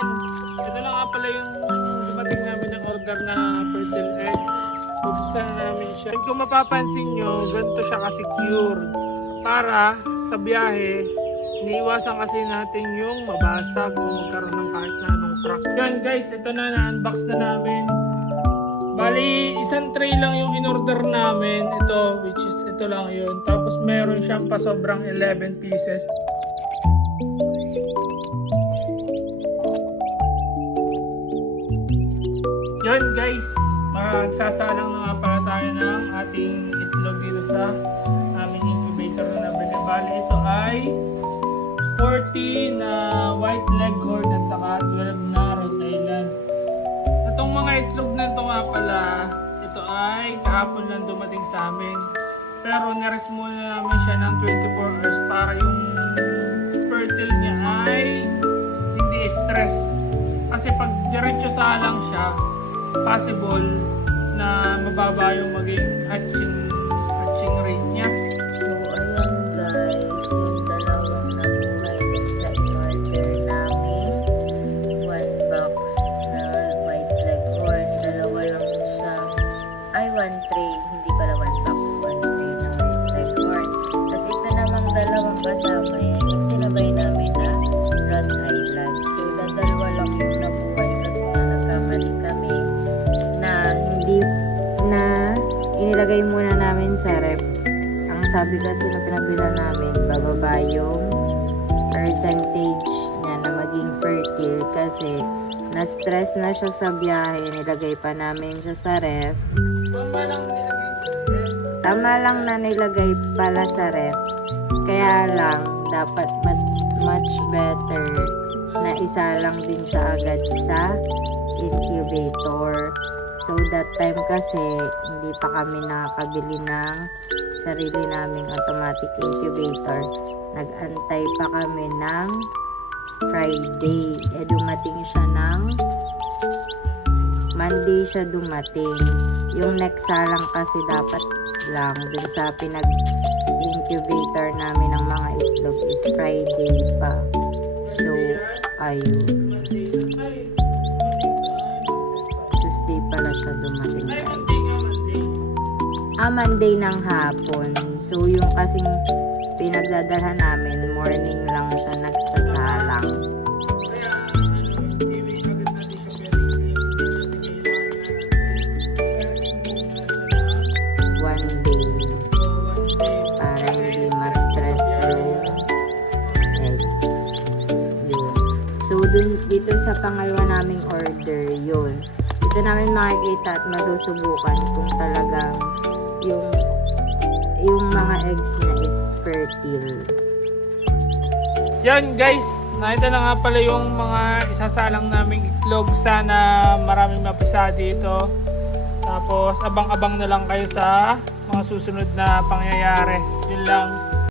Yan. Ito lang nga pala yung dumating namin ng order na Fertile Eggs. Bubuksan na namin siya. Kung mapapansin nyo, ganito siya ka-secure. Para sa biyahe, iniiwasan kasi natin yung mabasag o magkaroon ng kahit na anong crack. Yan guys, ito na-unbox na namin. Bali, isang tray lang yung in-order namin. Ito, which is ito lang yun. Tapos meron siyang pa sobrang 11 pieces. Yun guys, magsasalang na nga pala tayo ng ating itlog dito sa aming incubator na nabili. Bali, ito ay 40 na white leghorn at saka 12 na Rhode Island. Itong mga itlog na ito nga pala, ito ay kahapon lang dumating sa amin. Pero nirest muna namin siya ng 24 hours para yung fertile niya ay hindi stress. Kasi pag diretso salang siya, possible na mababa yung maging hatching rate niya. So, ayun guys, yung dalawang nabuhay sa in-order namin. 1 box na white leghorn. Dalawa lang siya. Ay, 1 tray. Hindi pala 1 box. 1 tray na white leghorn. Tapos ito namang dalawang kasama yan. Yung sinabay namin na Rhode Island. So, dalawa lang yung nabuhay kasi nga nagkamali kami na hindi na inilagay muna namin sa ref. Ang sabi kasi na pinabila namin, bababa yung percentage niya na maging fertile kasi na-stress na siya sa biyahe. Nilagay pa namin siya sa ref. Tama lang nilagay sa ref. Tama lang na nilagay pala sa ref. Kaya lang, dapat much better na isa lang din siya agad sa incubator. So that time kasi hindi pa kami nakakabili ng sarili naming automatic incubator. Nag-antay pa kami ng Friday. Dumating siya ng Monday siya dumating. Yung next salang kasi dapat lang dun sa pinag-incubator namin ng mga itlog is Friday pa. So, ayun. Tuesday pala siya dumating. Ay, Monday nga, Monday. Monday ng hapon. So, yung kasing pinagdadalhan namin, morning lang siya nagsasalang. Kaya, hindi agad natin siya pwede One day. Para hindi ma-stress yung eggs. Yun. So, dito sa pangalawa naming order, yun. Dito namin makikita at masusubukan kung talagang yung mga eggs niya is fertile. Yan guys, nakita na nga pala yung mga isasalang naming itlog. Sana maraming mapisa dito. Tapos abang-abang na lang kayo sa mga susunod na pangyayari. Yun lang.